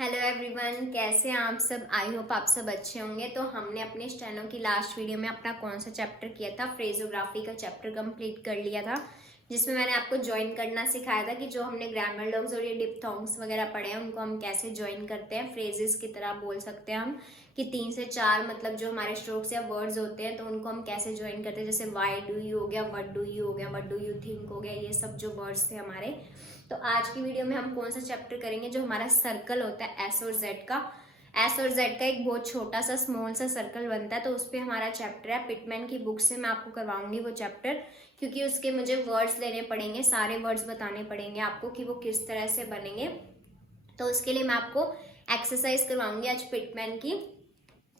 Hello everyone, कैसे हैं आप सब। आई होप आप सब अच्छे होंगे। तो हमने अपने स्टेनो की लास्ट वीडियो में अपना कौन सा चैप्टर किया था, फ्रेजोग्राफी का चैप्टर कंप्लीट कर लिया था, जिसमें मैंने आपको ज्वाइन करना सिखाया था कि जो हमने ग्रामर लॉग्स और ये डिप्थोंग्स वगैरह पढ़े हैं उनको हम कैसे ज्वाइन करते हैं। फ्रेजेस की तरह बोल सकते हैं हम कि 3 से 4 मतलब जो हमारे स्ट्रोक्स या वर्ड्स होते हैं तो उनको हम कैसे ज्वाइन करते हैं। जैसे वाई डू यू हो गया, व्हाट डू यू हो गया, व्हाट डू यू थिंक हो गया, ये सब जो वर्ड्स थे हमारे। तो आज की वीडियो में हम कौन सा चैप्टर करेंगे, जो हमारा सर्कल होता है एस और जेड का। एस और जेड का एक बहुत छोटा सा स्मॉल सा सर्कल बनता है, तो उस पर हमारा चैप्टर है। पिटमैन की बुक से मैं आपको करवाऊंगी वो चैप्टर, क्योंकि उसके मुझे वर्ड्स लेने पड़ेंगे, सारे वर्ड्स बताने पड़ेंगे आपको कि वो किस तरह से बनेंगे। तो उसके लिए मैं आपको एक्सरसाइज करवाऊंगी आज पिटमैन की।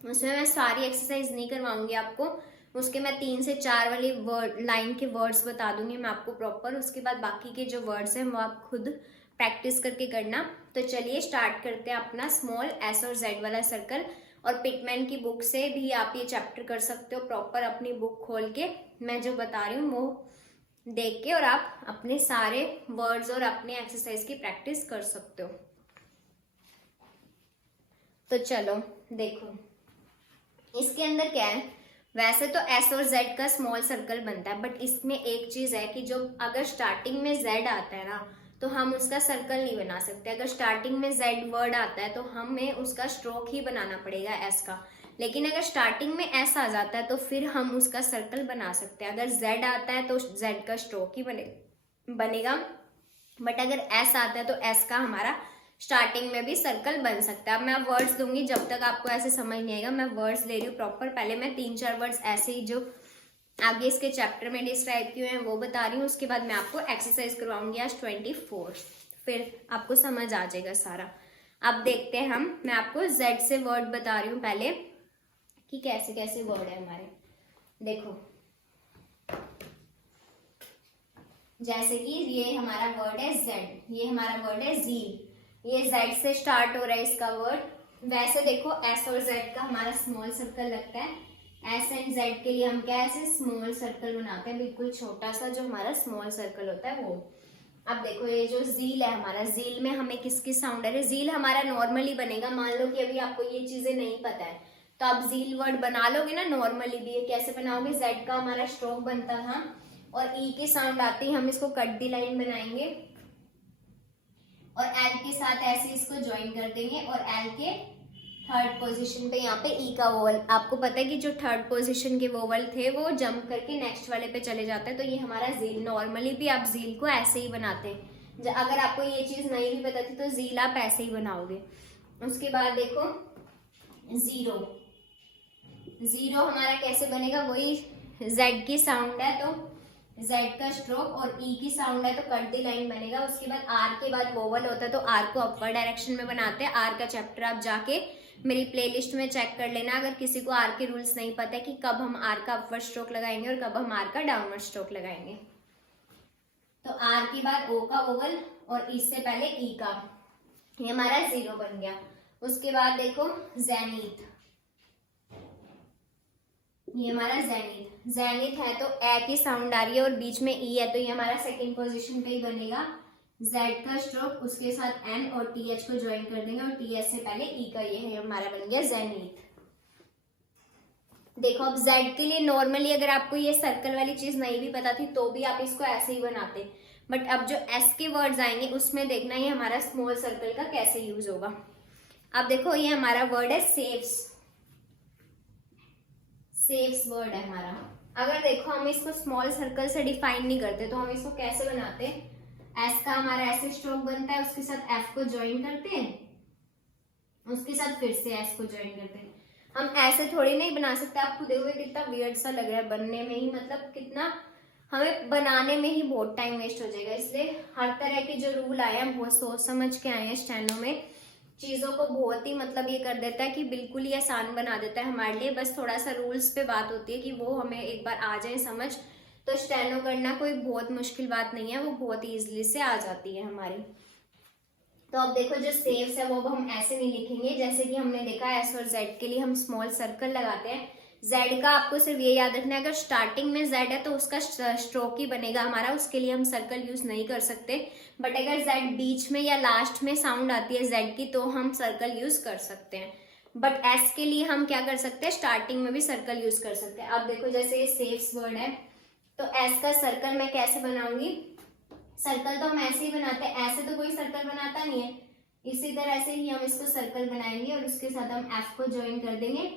उसमें मैं सारी एक्सरसाइज नहीं करवाऊंगी आपको, उसके मैं 3 से 4 वाली लाइन के वर्ड्स बता दूंगी मैं आपको प्रॉपर। उसके बाद बाकी के जो वर्ड्स हैं वो आप खुद प्रैक्टिस करके करना। तो चलिए स्टार्ट करते हैं अपना स्मॉल एस और जेड वाला सर्कल। और पिटमैन की बुक से भी आप ये चैप्टर कर सकते हो प्रॉपर, अपनी बुक खोल के मैं जो बता रही हूँ वो देख के, और आप अपने सारे वर्ड्स और अपने एक्सरसाइज की प्रैक्टिस कर सकते हो। तो चलो देखो इसके अंदर क्या है। वैसे तो एस और जेड का स्मॉल सर्कल बनता है, बट इसमें एक चीज है कि जो अगर स्टार्टिंग में जेड आता है ना तो हम उसका सर्कल नहीं बना सकते। अगर स्टार्टिंग में जेड वर्ड आता है तो हमें उसका स्ट्रोक ही बनाना पड़ेगा एस का। लेकिन अगर स्टार्टिंग में एस आ जाता है तो फिर हम उसका सर्कल बना सकते हैं। अगर जेड आता है तो जेड का स्ट्रोक ही बनेगा, बट अगर एस आता है तो एस का हमारा स्टार्टिंग में भी सर्कल बन सकता है। अब मैं वर्ड्स दूंगी, जब तक आपको ऐसे समझ नहीं आएगा। मैं वर्ड्स ले रही हूँ प्रॉपर। पहले मैं 3-4 वर्ड्स ऐसे ही जो आगे इसके चैप्टर में डिस्क्राइब किए हैं वो बता रही हूँ। उसके बाद मैं आपको एक्सरसाइज करवाऊंगी आज 24, फिर आपको समझ आ जाएगा सारा। अब देखते हैं मैं आपको जेड से वर्ड बता रही हूँ पहले कि कैसे कैसे वर्ड है हमारे। देखो जैसे कि ये हमारा वर्ड है जेड, ये हमारा वर्ड है जील, ये जेड से स्टार्ट हो रहा है इसका वर्ड। वैसे देखो एस और जेड का हमारा स्मॉल सर्कल लगता है। एस एंड जेड के लिए हम क्या ऐसे स्मॉल सर्कल बनाते हैं, बिल्कुल छोटा सा जो हमारा स्मॉल सर्कल होता है वो। अब देखो ये जो जील है हमारा, जील में हमें किसकी साउंड है। जील हमारा नॉर्मली बनेगा। मान लो कि अभी आपको ये चीजें नहीं पता है तो आप जील वर्ड बना लोगे ना नॉर्मली भी। ये कैसे बनाओगे, जेड का हमारा स्ट्रोक बनता था और ई की साउंड आती है, हम इसको कट दी लाइन बनाएंगे और एल के साथ ऐसे इसको ज्वाइन कर देंगे। और एल के थर्ड पोजीशन पे यहाँ पे ई का वोवल, आपको पता है कि जो थर्ड पोजीशन के वोवल थे वो जंप करके नेक्स्ट वाले पे चले जाते हैं। तो ये हमारा जील, नॉर्मली भी आप जील को ऐसे ही बनाते हैं। अगर आपको ये चीज नहीं भी पता थी तो जील आप ऐसे ही बनाओगे। उसके बाद देखो जीरो, जीरो हमारा कैसे बनेगा, वही जेड की साउंड है तो जेड का स्ट्रोक और ई की साउंड है तो कट दी लाइन बनेगा। उसके बाद आर के बाद वोवल होता है तो आर को अपवर्ड डायरेक्शन में बनाते हैं। आर का चैप्टर आप जाके मेरी प्लेलिस्ट में चेक कर लेना, अगर किसी को आर के रूल्स नहीं पता है कि कब हम आर का अपवर्ड स्ट्रोक लगाएंगे और कब हम आर का डाउनवर्ड स्ट्रोक लगाएंगे। तो आर के बाद ओ का वोवल और इससे पहले ई का, ये हमारा जीरो बन गया। उसके बाद देखो जेनिथ, ये हमारा जेनिथ, जेनिथ है तो ए की साउंड आ रही है और बीच में ई है तो ये हमारा सेकंड पोजीशन पे ही बनेगा। जेड का स्ट्रोक, उसके साथ एन और टी एच को ज्वाइन कर देंगे और टी एच से पहले ई का, ये है हमारा बन गया जेनिथ। देखो अब जेड के लिए नॉर्मली अगर आपको ये सर्कल वाली चीज नहीं भी पता थी तो भी आप इसको ऐसे ही बनाते, बट अब जो एस के वर्ड्स आएंगे उसमें देखना ये हमारा स्मॉल सर्कल का कैसे यूज होगा। अब देखो ये हमारा वर्ड है सेव्स, सेव्स वर्ड है हमारा। अगर देखो हम इसको स्मॉल सर्कल से डिफाइन नहीं करते तो हम इसको कैसे बनाते हैं, एस का हमारा ऐसे स्ट्रोक बनता है, उसके साथ एफ को ज्वाइन करते हैं, उसके साथ फिर से एस को ज्वाइन करते हैं। हम ऐसे थोड़ी नहीं बना सकते, आप खुद देखोगे कितना वियर्ड सा लग रहा है बनने में ही, मतलब कितना हमें बनाने में ही बहुत टाइम वेस्ट हो जाएगा। इसलिए हर तरह के जो रूल आए हैं बहुत सोच समझ के आए हैं स्टेनो में, चीजों को बहुत ही मतलब ये कर देता है कि बिल्कुल ही आसान बना देता है हमारे लिए। बस थोड़ा सा रूल्स पे बात होती है कि वो हमें एक बार आ जाए समझ, तो स्टेनो करना कोई बहुत मुश्किल बात नहीं है, वो बहुत इजीली से आ जाती है हमारी। तो अब देखो जो सेव्स है वो हम ऐसे नहीं लिखेंगे जैसे कि हमने देखा एस और जेड के लिए हम स्मॉल सर्कल लगाते हैं, जेड का आपको सिर्फ ये याद रखना है, अगर स्टार्टिंग में जेड है तो उसका स्ट्रोक ही बनेगा हमारा, उसके लिए हम सर्कल यूज नहीं कर सकते। बट अगर जेड बीच में या लास्ट में साउंड आती है जेड की तो हम सर्कल यूज कर सकते हैं। बट एस के लिए हम क्या कर सकते हैं, स्टार्टिंग में भी सर्कल यूज कर सकते हैं। अब देखो जैसे ये सेफ्स वर्ड है तो एस का सर्कल मैं कैसे बनाऊंगी, सर्कल तो हम ऐसे ही बनाते हैं, ऐसे तो कोई सर्कल बनाता नहीं है, इसी तरह से ही हम इसको सर्कल बनाएंगे और उसके साथ हम एफ को ज्वाइन कर देंगे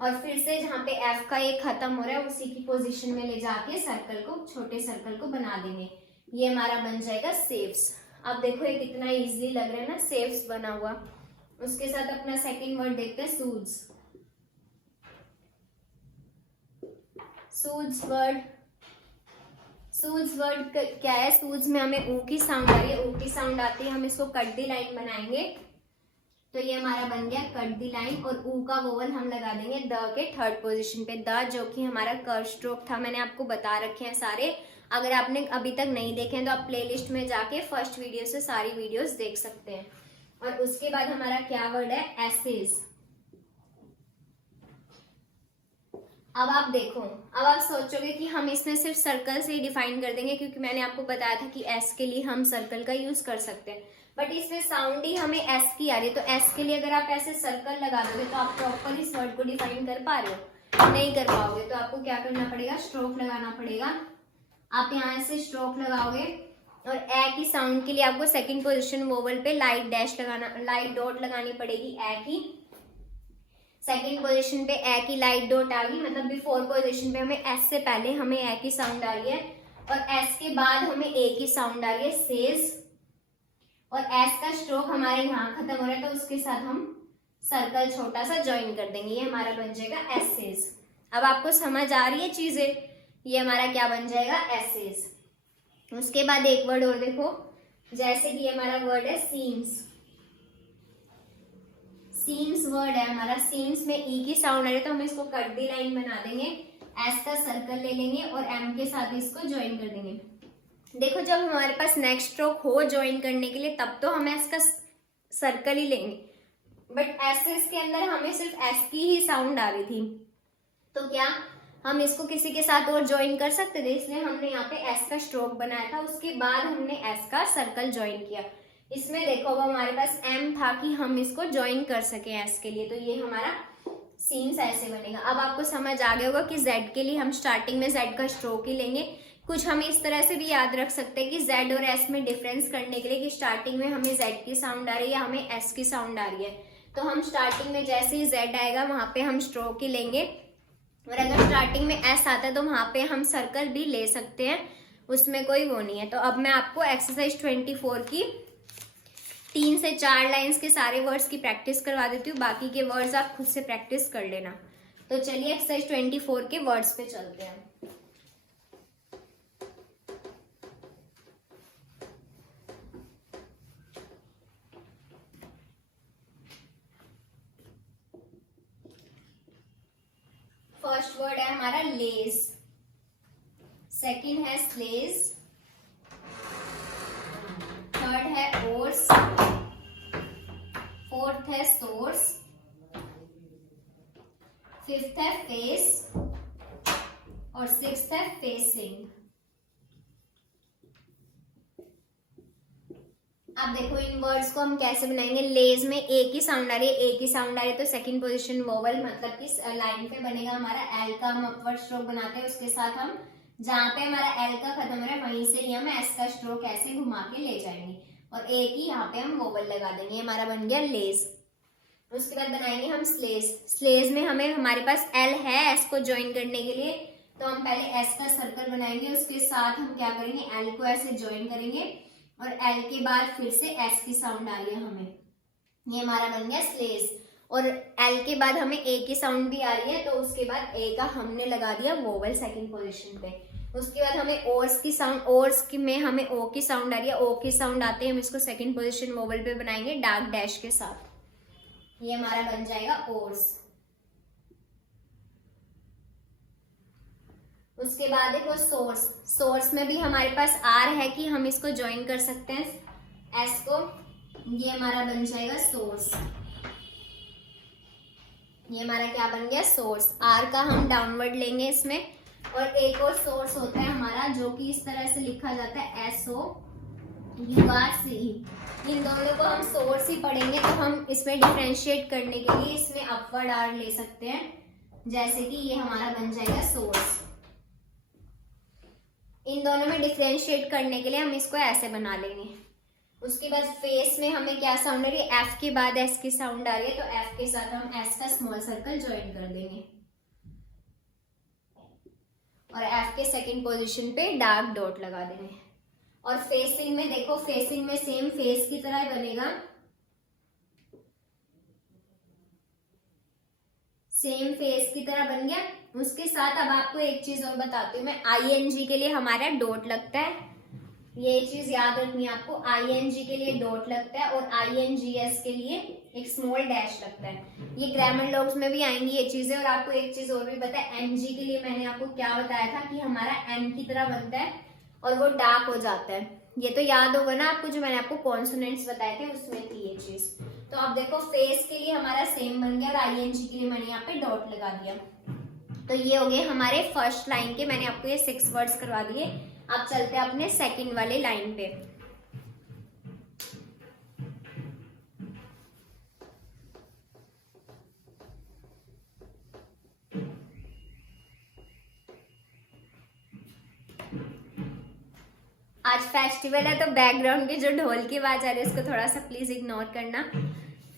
और फिर से जहाँ पे एफ का एक खत्म हो रहा है उसी की पोजीशन में ले जाके सर्कल को, छोटे सर्कल को बना देंगे। ये हमारा बन जाएगा सेफ्स। अब देखो ये कितना इजीली लग रहा है ना, सेफ्स बना हुआ। उसके साथ अपना सेकंड वर्ड देखते हैं, सूड्स। सूड्स वर्ड, सूड्स वर्ड क्या है, सूड्स में हमें ऊ की साउंड आ रही है, ऊ की साउंड आती है, हम इसको कट दी लाइन बनाएंगे तो ये हमारा बन गया कट दी लाइन। और ऊ का वोवल हम लगा देंगे द के थर्ड पोजीशन पे, द जो कि हमारा कर्व स्ट्रोक था, मैंने आपको बता रखे हैं सारे। अगर आपने अभी तक नहीं देखे हैं तो आप प्लेलिस्ट में जाके फर्स्ट वीडियो से सारी वीडियोस देख सकते हैं। और उसके बाद हमारा क्या वर्ड है, एसेस। अब आप देखो, अब आप सोचोगे कि हम इसमें सिर्फ सर्कल से ही डिफाइन कर देंगे, क्योंकि मैंने आपको बताया था कि एस के लिए हम सर्कल का यूज कर सकते हैं, बट इसमें साउंड ही हमें एस की आ रही है। तो एस के लिए अगर आप ऐसे सर्कल लगा दोगे तो आप प्रॉपर इस वर्ड को डिफाइन कर पा रहे हो, नहीं कर पाओगे। तो आपको क्या करना पड़ेगा, स्ट्रोक लगाना पड़ेगा। आप यहाँ से स्ट्रोक लगाओगे और ए की साउंड के लिए आपको सेकंड पोजीशन वोवल पे लाइट डैश लगाना, लाइट डॉट लगानी पड़ेगी ए की। सेकंड पोजीशन पे ए की लाइट डॉट आ गई, मतलब बिफोर पोजीशन पे हमें एस से पहले हमें ए की साउंड आ रही है और एस के बाद हमें ए की साउंड आ रही है, सेज। और एस का स्ट्रोक हमारे यहाँ खत्म हो रहा है तो उसके साथ हम सर्कल छोटा सा ज्वाइन कर देंगे, ये हमारा बन जाएगा एसेस। अब आपको समझ आ रही है चीजें, ये हमारा क्या बन जाएगा, एसेस। उसके बाद एक वर्ड और देखो, जैसे कि हमारा वर्ड है सीम्स। सीम्स वर्ड है हमारा, सीम्स में ई की साउंड आ रही है तो हम इसको कट दी लाइन बना देंगे, एस का सर्कल ले लेंगे और एम के साथ इसको ज्वाइन कर देंगे। देखो जब हमारे पास नेक्स्ट स्ट्रोक हो ज्वाइन करने के लिए तब तो हम एस का सर्कल ही लेंगे, बट एस के अंदर हमें सिर्फ एस की ही साउंड आ रही थी, तो क्या हम इसको किसी के साथ और ज्वाइन कर सकते थे, इसलिए हमने यहाँ पे एस का स्ट्रोक बनाया था, उसके बाद हमने एस का सर्कल ज्वाइन किया। इसमें देखो अब हमारे पास एम था कि हम इसको ज्वाइन कर सके एस के लिए, तो ये हमारा सीन्स ऐसे बनेगा। अब आपको समझ आ गया होगा कि जेड के लिए हम स्टार्टिंग में जेड का स्ट्रोक ही लेंगे। कुछ हम इस तरह से भी याद रख सकते हैं कि जेड और एस में डिफरेंस करने के लिए कि स्टार्टिंग में हमें जेड की साउंड आ रही है या हमें एस की साउंड आ रही है, तो हम स्टार्टिंग में जैसे ही जेड आएगा वहां पे हम स्ट्रोक ही लेंगे, और अगर स्टार्टिंग में एस आता है तो वहां पे हम सर्कल भी ले सकते हैं, उसमें कोई वो नहीं है। तो अब मैं आपको एक्सरसाइज 24 की 3 से 4 लाइंस के सारे वर्ड्स की प्रैक्टिस करवा देती हूँ, बाकी के वर्ड्स आप खुद से प्रैक्टिस कर लेना। तो चलिए एक्सरसाइज 24 के वर्ड्स पे चलते हैं। फर्स्ट वर्ड है हमारा लेज, सेकंड है स्लेज, थर्ड है ओर्स, फोर्थ है सोर्स, फिफ्थ है फेस और सिक्स्थ है फेसिंग। अब देखो इन वर्ड्स को हम कैसे बनाएंगे। लेज में ए की साउंड आ रही है, ए की साउंड आ रही है तो सेकंड पोजीशन वोवल, मतलब कि लाइन पे बनेगा हमारा एल का, हम अपवर्ड स्ट्रोक बनाते हैं, उसके साथ हम जहाँ पे हमारा एल का खत्म हो रहा है वहीं से ही हम एस का स्ट्रोक ऐसे घुमा के ले जाएंगे और ए की यहाँ पे हम वोवल लगा देंगे, ये हमारा बन गया लेज। उसके बाद बनाएंगे हम स्लेज। स्लेज में हमें हमारे पास एल है एस को ज्वाइन करने के लिए, तो हम पहले एस का सर्कल बनाएंगे, उसके साथ हम क्या करेंगे, एल को ऐसे ज्वाइन करेंगे और एल के बाद फिर से एस की साउंड आ रही है हमें, ये हमारा बन गया स्लेज। और एल के बाद हमें ए की साउंड भी आ रही है तो उसके बाद ए का हमने लगा दिया वोवल सेकंड पोजीशन पे। उसके बाद हमें ओर्स की साउंड, ओर्स की में हमें ओ की साउंड आ रही है, ओ की साउंड आते हैं हम इसको सेकंड पोजीशन वोवल पे बनाएंगे डार्क डैश के साथ, ये हमारा बन जाएगा ओर्स। उसके बाद देखो सोर्स। सोर्स में भी हमारे पास आर है कि हम इसको ज्वाइन कर सकते हैं एस को, ये हमारा बन जाएगा सोर्स। ये हमारा क्या बन गया, सोर्स। आर का हम डाउनवर्ड लेंगे इसमें। और एक और सोर्स होता है हमारा जो कि इस तरह से लिखा जाता है SOURCE। इन दोनों को हम सोर्स ही पढ़ेंगे, तो हम इसमें डिफरेंशिएट करने के लिए इसमें अपवर्ड आर ले सकते हैं। जैसे कि ये हमारा बन जाएगा सोर्स। इन दोनों में डिफरेंशिएट करने के लिए हम इसको ऐसे बना लेंगे। उसके बाद फेस में हमें क्या साउंड आ रही है, एफ के बाद एस की साउंड आ रही है, तो एफ के साथ हम एस का स्मॉल सर्कल ज्वाइन कर देंगे और एफ के सेकंड पोजीशन पे डार्क डॉट लगा देंगे। और फेसिंग में देखो, फेसिंग में सेम फेस की तरह बनेगा, सेम फेस की तरह बन गया। उसके साथ अब आपको एक चीज और बताती हूँ मैं, ING के लिए हमारा डॉट लगता है, ये चीज याद रखनी है आपको। ING के लिए डॉट लगता है और INGS के लिए एक स्मॉल डैश लगता है। ये ग्रामर लॉग्स में भी आएंगी ये चीजें। और आपको एक चीज और भी पता है, NG के लिए मैंने आपको क्या बताया था कि हमारा N की तरह बनता है और वो डार्क हो जाता है। ये तो याद होगा ना आपको, जो मैंने आपको कॉन्सोनेंट्स बताए थे उसमें थी ये चीज। तो अब देखो फेस के लिए हमारा सेम बन गया और ING के लिए मैंने यहाँ पे डॉट लगा दिया। तो ये हो गए हमारे फर्स्ट लाइन के, मैंने आपको ये 6 वर्ड्स करवा दिए। अब चलते हैं अपने सेकंड वाले लाइन पे। आज फेस्टिवल है तो बैकग्राउंड के जो ढोल की आवाज आ रही है उसको थोड़ा सा प्लीज इग्नोर करना।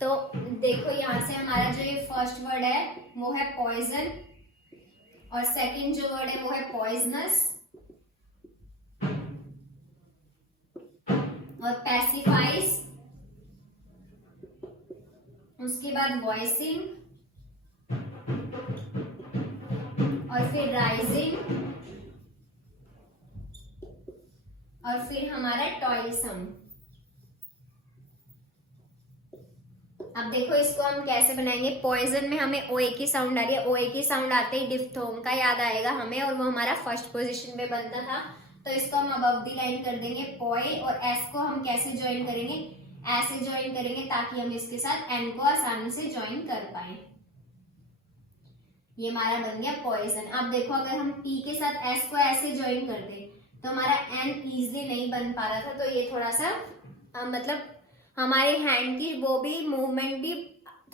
तो देखो यहाँ से हमारा जो ये फर्स्ट वर्ड है वो है पॉइजन और सेकंड जो वर्ड है वो है पॉइजनस और पैसिफाइज, उसके बाद वॉइसिंग और फिर राइजिंग और फिर हमारा टॉयसम। अब देखो इसको हम कैसे बनाएंगे। पॉइजन में हमें ओए की साउंड आ रही है, ओए की साउंड आते ही डिफ्थोंग का याद आएगा हमें और वो हमारा फर्स्ट पोजीशन पे बनता था। तो इसको हम अबव दी लाइन कर देंगे पॉय और एस को हम कैसे ज्वाइन करेंगे, ऐसे ज्वाइन करेंगे ताकि हम इसके साथ एन को आसानी से ज्वाइन कर पाए। ये हमारा बन गया पॉइजन। अब देखो अगर हम पी के साथ एस को ऐसे ज्वाइन कर दे तो हमारा एन इजीली नहीं बन पा रहा था। तो ये थोड़ा सा मतलब हमारे हैंड की वो भी मूवमेंट भी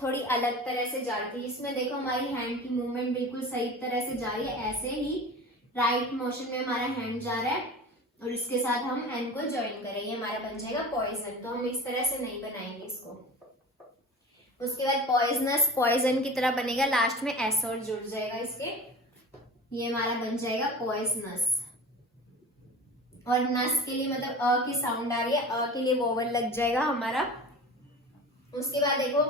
थोड़ी अलग तरह से जा रही थी। इसमें देखो हमारी हैंड की मूवमेंट बिल्कुल सही तरह से जा रही है, ऐसे ही राइट मोशन में हमारा हैंड जा रहा है और इसके साथ हम एन को ज्वाइन करेंगे, हमारा बन जाएगा पॉइजन। तो हम इस तरह से नहीं बनाएंगे इसको। उसके बाद पॉइजनस, पॉइजन की तरह बनेगा, लास्ट में एस और जुड़ जाएगा इसके, ये हमारा बन जाएगा पॉइजनस। और नस के लिए मतलब अ की साउंड आ रही है, अ के लिए वोवल लग जाएगा हमारा। उसके बाद देखो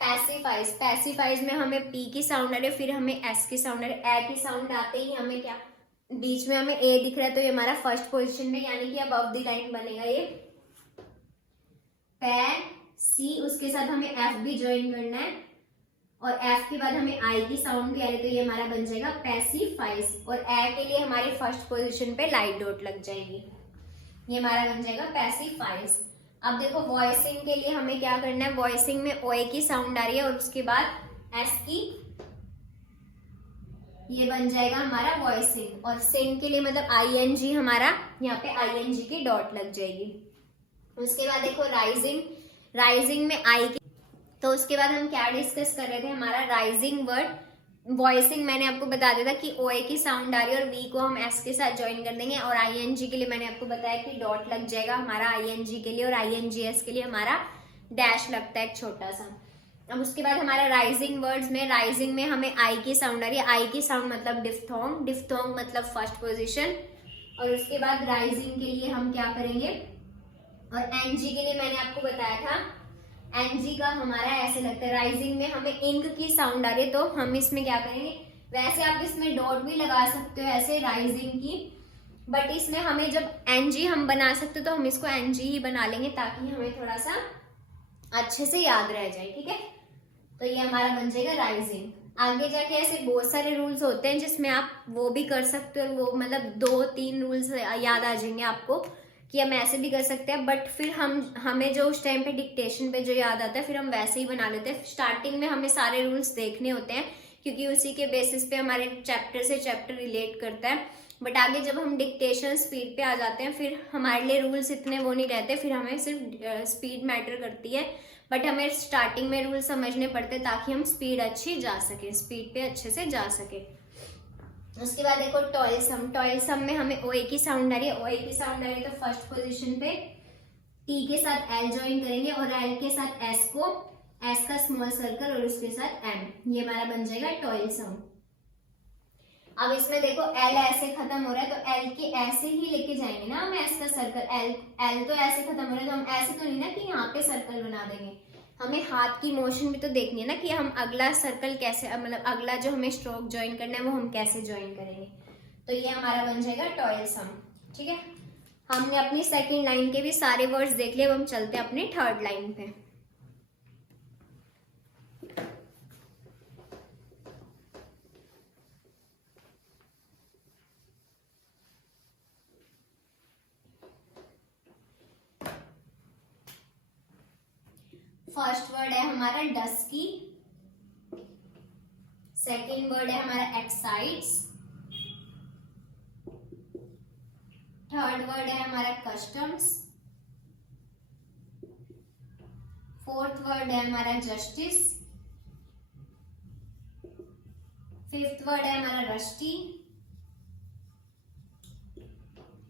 पैसिफाइज, पैसिफाइज में हमें पी की साउंड आ रही है, फिर हमें एस की साउंड आ रही है। ए की साउंड आते ही हमें क्या, बीच में हमें ए दिख रहा है तो ये हमारा फर्स्ट पोजीशन में यानी कि अब द लाइन बनेगा ये पै सी। उसके साथ हमें एफ भी ज्वाइन करना है और एफ के बाद हमें आई की साउंड भी आ रही है तो ये हमारा बन जाएगा पैसिफाइज। और ए के लिए हमारे फर्स्ट पोजीशन पे लाइट डॉट लग जाएगी, ये हमारा बन जाएगा पैसिफाइज। अब देखो वॉइसिंग के लिए हमें क्या करना है, वॉइसिंग में ओए की साउंड आ रही है और उसके बाद एस की, ये बन जाएगा हमारा वॉइसिंग। और सिंग के लिए मतलब ING हमारा यहाँ पे ING की डॉट लग जाएगी। उसके बाद देखो राइजिंग, राइजिंग में आई की, तो उसके बाद हम क्या डिस्कस कर रहे थे, हमारा राइजिंग वर्ड। वॉइसिंग मैंने आपको बता दिया था कि ओए की साउंड आ रही है और वी को हम एस के साथ ज्वाइन कर देंगे और ING के लिए मैंने आपको बताया कि डॉट लग जाएगा हमारा ING के लिए और INGS के लिए हमारा डैश लगता है एक छोटा सा। अब उसके बाद हमारा राइजिंग वर्ड्स में, राइजिंग में हमें आई की साउंड आ रही है, आई की साउंड मतलब डिफ्थोंग, डिफ्थोंग मतलब फर्स्ट पोजीशन। और उसके बाद राइजिंग के लिए हम क्या करेंगे, और NG के लिए मैंने आपको बताया था NG का हमारा ऐसे लगता है। राइजिंग में हमें इंक की साउंड आ रही है तो हम इसमें क्या करेंगे, वैसे आप इसमें डॉट भी लगा सकते हो ऐसे राइजिंग की, बट इसमें हमें जब NG हम बना सकते हो तो हम इसको NG ही बना लेंगे ताकि हमें थोड़ा सा अच्छे से याद रह जाए, ठीक है। तो ये हमारा बन जाएगा राइजिंग। आगे जाके ऐसे बहुत सारे रूल्स होते हैं जिसमें आप वो भी कर सकते हो, वो मतलब 2-3 रूल्स याद आ जाएंगे आपको कि हम ऐसे भी कर सकते हैं, बट फिर हमें जो उस टाइम पे डिक्टेशन पे जो याद आता है फिर हम वैसे ही बना लेते हैं। स्टार्टिंग में हमें सारे रूल्स देखने होते हैं क्योंकि उसी के बेसिस पे हमारे चैप्टर से चैप्टर रिलेट करता है, बट आगे जब हम डिक्टेशन स्पीड पे आ जाते हैं फिर हमारे लिए रूल्स इतने वो नहीं रहते, फिर हमें सिर्फ स्पीड मैटर करती है, बट हमें स्टार्टिंग में रूल समझने पड़ते हैं ताकि हम स्पीड अच्छी जा सके, स्पीड पे अच्छे से जा सके। उसके बाद देखो टॉयल सम में हमें ओ ए की साउंड आ रही है, ओ ए की साउंड आ रही है तो फर्स्ट पोजीशन पे टी के साथ एल ज्वाइन करेंगे और एल के साथ एस को, एस का स्मॉल सर्कल और उसके साथ एम, ये हमारा बन जाएगा टॉयल सम। अब इसमें देखो एल ऐसे खत्म हो रहा है तो एल के ऐसे ही लेके जाएंगे ना हम एस का सर्कल, एल तो ऐसे खत्म हो रहा है तो हम ऐसे तो नहीं ना कि यहाँ पे सर्कल बना देंगे, हमें हाथ की मोशन भी तो देखनी है ना कि हम अगला सर्कल कैसे, मतलब अगला जो हमें स्ट्रोक ज्वाइन करना है वो हम कैसे ज्वाइन करेंगे। तो ये हमारा बन जाएगा टॉयल सम। ठीक है, हमने अपनी सेकंड लाइन के भी सारे वर्ड्स देख लिए, अब हम चलते हैं अपनी थर्ड लाइन पे। फर्स्ट वर्ड है हमारा डस्की, सेकंड वर्ड है हमारा एक्साइट्स, थर्ड वर्ड है हमारा कस्टम्स, फोर्थ वर्ड है हमारा जस्टिस, फिफ्थ वर्ड है हमारा रस्टी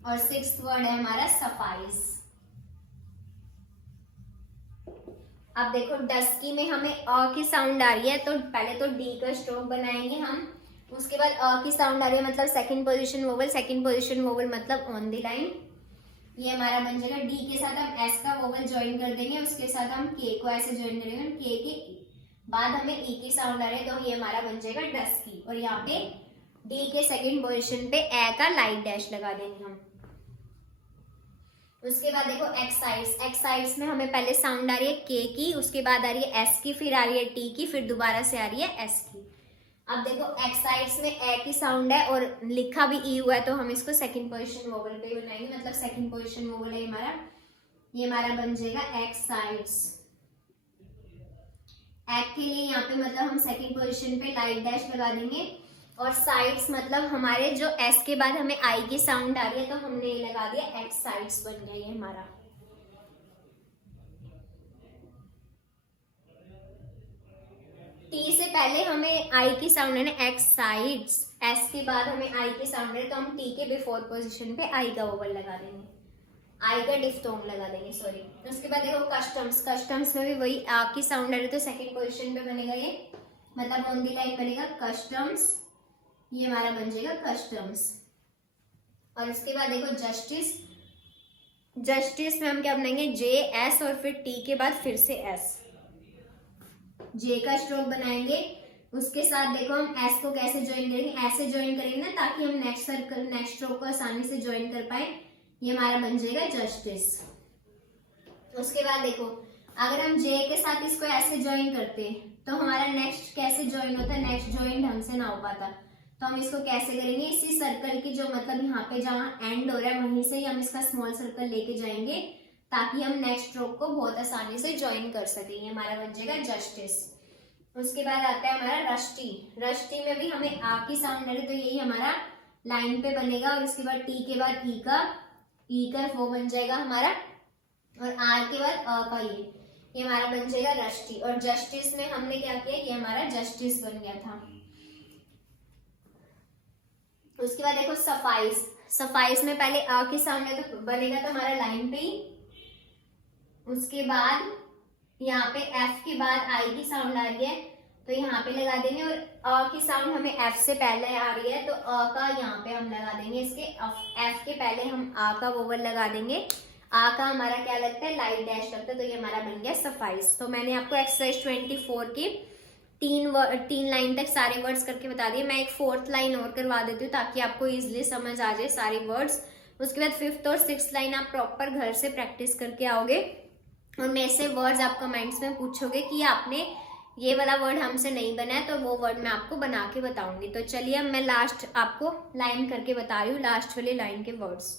और सिक्स्थ वर्ड है हमारा सफाइस। अब देखो डस्की में हमें अ की साउंड आ रही है तो पहले तो डी का स्ट्रोक बनाएंगे हम, उसके बाद अ की साउंड आ रही है मतलब second position vowel, second position vowel मतलब ऑन द लाइन, ये हमारा बन जाएगा। डी के साथ हम एस का वोवल ज्वाइन कर देंगे, उसके साथ हम के को ऐसे ज्वाइन करेंगे, के के बाद हमें ई की साउंड आ रही है तो ये हमारा बन जाएगा डस्की, और यहाँ पे डी के सेकंड पोजीशन पे ए का लाइट डैश लगा देंगे हम। उसके बाद देखो एक्साइड्स, एक्साइड्स में हमें पहले साउंड आ रही है के की, उसके बाद आ रही है एस की, फिर आ रही है टी की, फिर दोबारा से आ रही है एस की। अब देखो एक्साइड्स में ए की साउंड है और लिखा भी ई हुआ है तो हम इसको सेकंड पोजीशन वोवल पे बनाएंगे, मतलब सेकंड पोजीशन वोवल है हमारा, ये हमारा बन जाएगा एक्साइड्स। एक के लिए यहाँ पे मतलब हम सेकंड पोजीशन पे लाइट डैश लगा देंगे, और साइड्स मतलब हमारे जो एस के बाद हमें आई की साउंड आ रही है तो हमने ये लगा दिया एक्स साइड्स बन गया ये हमारा। टी से पहले हमें आई की साउंड है ना एक्स साइड्स, एस के बाद हमें आई की साउंड है तो हम टी के बिफोर पोजीशन पे आई का वोवल लगा देंगे, आई का डिफ्थोंग लगा देंगे सॉरी। उसके बाद देखो कस्टम्स, कस्टम्स में भी वही आ की साउंड आ रही है तो सेकंड पोजीशन पे बनेगा ये, मतलब ऑन दी लाइन बनेगा कस्टम्स, ये हमारा बन जाएगा कस्टम्स। और इसके बाद देखो जस्टिस, जस्टिस में हम क्या बनाएंगे जे एस और फिर टी के बाद फिर से एस, जे का स्ट्रोक बनाएंगे, उसके साथ देखो हम एस को कैसे ज्वाइन करेंगे, ऐसे ज्वाइन करेंगे ना ताकि हम नेक्स्ट सर्कल नेक्स्ट स्ट्रोक को आसानी से ज्वाइन कर पाए, ये हमारा बन जाएगा जस्टिस। उसके बाद देखो अगर हम जे के साथ इसको ऐसे ज्वाइन करते तो हमारा नेक्स्ट कैसे ज्वाइन होता है, नेक्स्ट ज्वाइन ढंग से ना हो पाता, तो हम इसको कैसे करेंगे, इसी सर्कल की जो मतलब यहाँ पे जहाँ एंड हो रहा है वहीं से ही हम इसका स्मॉल सर्कल लेके जाएंगे ताकि हम नेक्स्ट स्ट्रोक को बहुत आसानी से ज्वाइन कर सके, ये हमारा बन जाएगा जस्टिस। उसके बाद आता है हमारा रस्टी, रस्टी में भी हमें आ की साउंड आ रही है तो यही हमारा लाइन पे बनेगा, और उसके बाद टी के बाद ई का वो बन जाएगा हमारा, और आर के बाद अ का ये हमारा बन जाएगा रस्टी। और जस्टिस में हमने क्या किया, ये हमारा जस्टिस बन गया था। उसके बाद देखो सफाइस, सफाइस में पहले अ की साउंड है तो बनेगा तो हमारा लाइन पे ही, उसके बाद यहाँ पे एफ के बाद आई की साउंड आ रही है तो यहाँ पे लगा देंगे, और अ की साउंड हमें एफ से पहले आ रही है तो अ का यहाँ पे हम लगा देंगे, इसके एफ के पहले हम आ का वोवल लगा देंगे, आ का हमारा क्या लगता है लाइट डैश लगता है, तो ये हमारा बन गया सफाइस। तो मैंने आपको एक्सरसाइज 24 की तीन लाइन तक सारे वर्ड्स करके बता दिए, मैं एक फोर्थ लाइन और करवा देती हूँ ताकि आपको इजिली समझ आ जाए सारे वर्ड्स। उसके बाद फिफ्थ और सिक्स्थ लाइन आप प्रॉपर घर से प्रैक्टिस करके आओगे और मेरे से वर्ड्स आप कमेंट्स में पूछोगे कि आपने ये वाला वर्ड हमसे नहीं बना है, तो वो वर्ड मैं आपको बना के बताऊंगी। तो चलिए अब मैं लास्ट आपको लाइन करके बता रही हूँ, लास्ट वाली लाइन के वर्ड्स।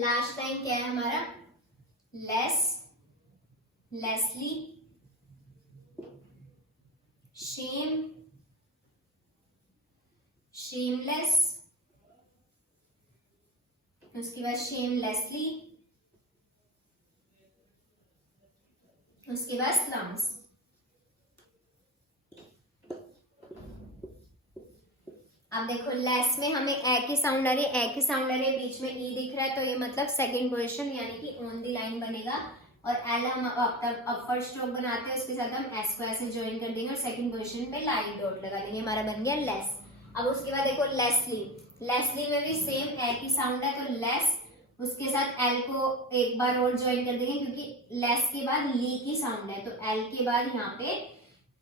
लास्ट लाइन क्या है हमारा? लेस, लेसली, शेम, शेमलेस, उसके बाद शेमलेसली, उसके बाद स्लम्स। अब देखो लेस में हमें ए की साउंड आ रही है, ए की साउंड आ रही है, बीच में ई दिख रहा है, तो ये मतलब सेकंड पोजीशन यानी कि ऑन दी लाइन बनेगा। और एल हम अपवर्ड स्ट्रोक बनाते हैं, उसके साथ हम एस को ऐसे ज्वाइन कर देंगे और सेकंड पोजीशन पे लाइन डॉट लगा देंगे, हमारा बन गया लेस। अब उसके बाद देखो लेसली, लेसली में भी सेम ए की साउंड है, तो लेस, उसके साथ एल को एक बार और ज्वाइन कर देंगे क्योंकि लेस के बाद ली की साउंड है, तो एल के बाद यहाँ पे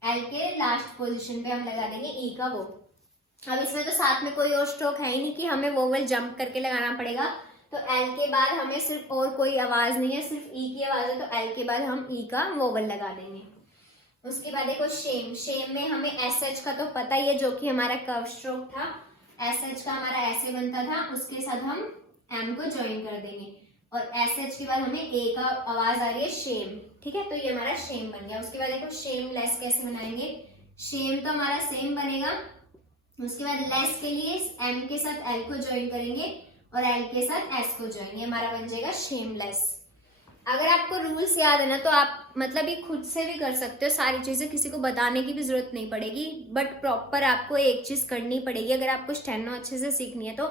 एल के लास्ट पोजीशन पे हम लगा देंगे ई का वो। अब इसमें तो साथ में कोई और स्ट्रोक है ही नहीं कि हमें वोवल जंप करके लगाना पड़ेगा, तो एल के बाद हमें सिर्फ और कोई आवाज नहीं है, सिर्फ ई की आवाज है, तो एल के बाद हम ई का वोवल लगा देंगे। उसके बाद देखो शेम, शेम में हमें एस एच का तो पता ही है जो कि हमारा कर्व स्ट्रोक था, एस एच का हमारा ऐसे बनता था, उसके साथ हम एम को ज्वाइन कर देंगे और एस एच के बाद हमें ए का आवाज आ रही है शेम, ठीक है, तो ये हमारा शेम बन गया। उसके बाद देखो शेम लेस कैसे बनाएंगे? शेम तो हमारा सेम बनेगा, उसके बाद लेस के लिए एम के साथ एल को ज्वाइन करेंगे और एल के साथ एस को ज्वाइन, ये हमारा बन जाएगा शेमलेस। अगर आपको रूल्स याद है ना तो आप मतलब ये खुद से भी कर सकते हो, सारी चीजें किसी को बताने की भी जरूरत नहीं पड़ेगी, बट प्रॉपर आपको एक चीज करनी पड़ेगी अगर आपको स्टेनो अच्छे से सीखनी है तो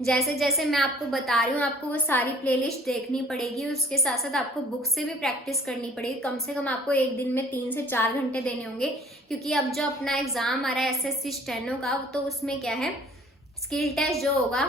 जैसे जैसे मैं आपको बता रही हूँ आपको वो सारी प्लेलिस्ट देखनी पड़ेगी, उसके साथ साथ आपको बुक से भी प्रैक्टिस करनी पड़ेगी। कम से कम आपको एक दिन में 3 से 4 घंटे देने होंगे, क्योंकि अब जो अपना एग्जाम आ रहा है एसएससी स्टेनो का, तो उसमें क्या है स्किल टेस्ट जो होगा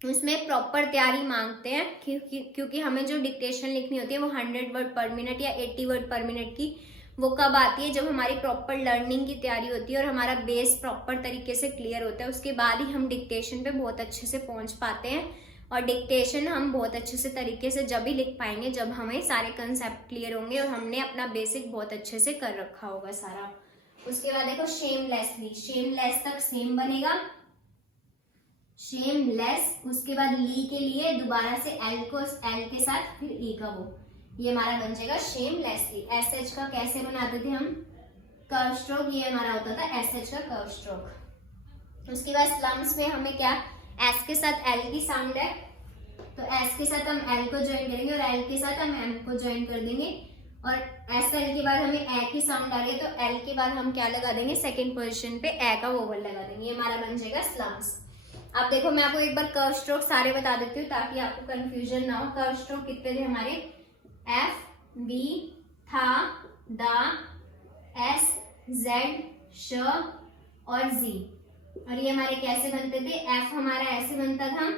उसमें प्रॉपर तैयारी मांगते हैं, क्योंकि हमें जो डिक्टेशन लिखनी होती है वो 100 वर्ड पर मिनट या 80 वर्ड पर मिनट की, वो कब आती है जब हमारी प्रॉपर लर्निंग की तैयारी होती है और हमारा बेस प्रॉपर तरीके से क्लियर होता है, उसके बाद ही हम डिक्टेशन पे बहुत अच्छे से पहुंच पाते हैं। और डिक्टेशन हम बहुत अच्छे से तरीके से जब ही लिख पाएंगे जब हमें सारे कंसेप्ट क्लियर होंगे और हमने अपना बेसिक बहुत अच्छे से कर रखा होगा सारा। उसके बाद देखो शेमलेसली, शेमलेस तक सेम बनेगा, शेमलेस, उसके बाद ली के लिए दोबारा से एल को एल के साथ फिर ई का वो, ये हमारा बन जाएगा शेमलेसली। एस एच का कैसे बनाते थे हम? कर्व स्ट्रोक, ये हमारा होता था एस एच का कर्व स्ट्रोक। उसके बाद स्लम्स में हमें क्या एस के साथ एल की साउंड है, तो एस के साथ हम एल को ज्वाइन करेंगे और एल के साथ हम एम को ज्वाइन कर देंगे और एस एल के बाद हमें ए की साउंड आ रही है तो एल के बाद हम क्या लगा देंगे सेकेंड पोजिशन पे ए का वोवल लगा देंगे, ये हमारा बन जाएगा स्लम्स। अब देखो मैं आपको एक बार कर्व स्ट्रोक सारे बता देती हूँ ताकि आपको कंफ्यूजन ना हो। कर्व स्ट्रोक कितने थे हमारे? एफ, बी, था, दा, एस, जेड, श और जी। और ये हमारे कैसे बनते थे? एफ हमारा ऐसे बनता था,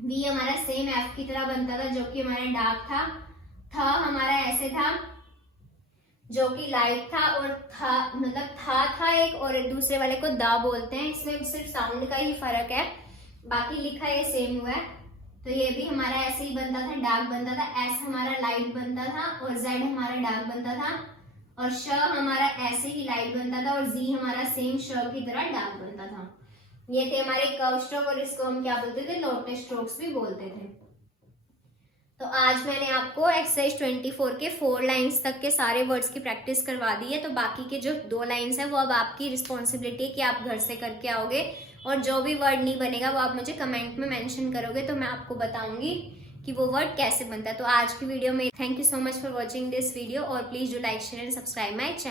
बी हमारा सेम एफ की तरह बनता था जो कि हमारा डार्क था हमारा ऐसे था जो कि लाइट था, और था मतलब था एक और दूसरे वाले को दा बोलते हैं, इसमें सिर्फ साउंड का ही फर्क है, बाकी लिखा ये सेम हुआ है। तो ये भी हमारा ऐसे ही बनता था, डार्क बनता था, एस हमारा लाइट बनता था और जेड हमारा डार्क बनता था और श हमारा ऐसे ही लाइट बनता था और जी हमारा सेम श की तरह डार्क बनता था। ये थे हमारे कर्व स्ट्रोक और इसको हम क्या बोलते थे? लोटस स्ट्रोक्स भी बोलते थे। तो आज मैंने आपको एक्सरसाइज 24 के 4 लाइंस तक के सारे वर्ड्स की प्रैक्टिस करवा दी है, तो बाकी के जो 2 लाइंस है वो अब आपकी रिस्पॉन्सिबिलिटी है कि आप घर से करके आओगे और जो भी वर्ड नहीं बनेगा वो आप मुझे कमेंट में मेंशन करोगे तो मैं आपको बताऊंगी कि वो वर्ड कैसे बनता है। तो आज की वीडियो में thank you so much for watching this video और please do like share and subscribe my channel.